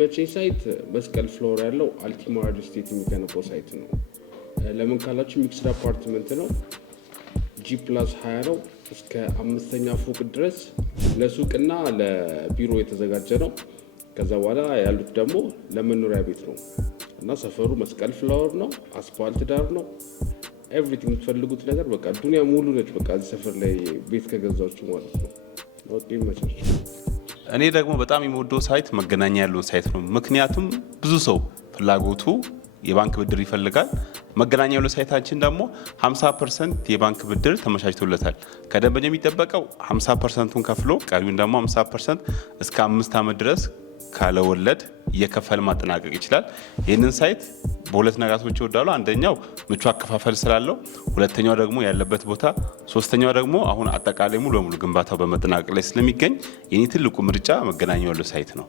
የሚመቸኝ ሳይት መስቀል ፍሎር ያለው አልቲማ ሪል ስቴት የሚገነባው ሳይት ነው። ለምን ካላችሁ ሚክስድ አፓርትመንት ነው። G+20 ነው። እስከ 5ኛ ፎቅ ድረስ ለሱቅና ለቢሮ የተዘጋጀ ነው። ከዛ በኋላ ያሉት ደግሞ ለመኖሪያ ቤት ነው እና ሰፈሩ መስቀል ፍሎር ነው። አስፋልት ዳር ነው። ኤቭሪቲንግ የምትፈልጉት ነገር በቃ ዱንያ ሙሉ ነች። በቃ እዚህ ሰፈር ላይ ቤት ከገዛችሁ ማለት ነው። ወጥ ይመቻችሁ። እኔ ደግሞ በጣም የምወደው ሳይት መገናኛ ያለው ሳይት ነው። ምክንያቱም ብዙ ሰው ፍላጎቱ የባንክ ብድር ይፈልጋል። መገናኛ ያለው ሳይታችን ደግሞ 50% የባንክ ብድር ተመቻችቶለታል። ከደንበኛ የሚጠበቀው 50%ን ከፍሎ ቀሪውን ደግሞ 50% እስከ 5 ዓመት ድረስ ካለ ወለድ እየከፈለ ማጠናቀቅ ይችላል። ይህንን ሳይት በሁለት ነገራቶች ይወዳሉ። አንደኛው ምቹ አከፋፈል ስላለው፣ ሁለተኛው ደግሞ ያለበት ቦታ፣ ሶስተኛው ደግሞ አሁን አጠቃላይ ሙሉ በሙሉ ግንባታው በመጠናቀቅ ላይ ስለሚገኝ የኔ ትልቁ ምርጫ መገናኛ ያለው ሳይት ነው።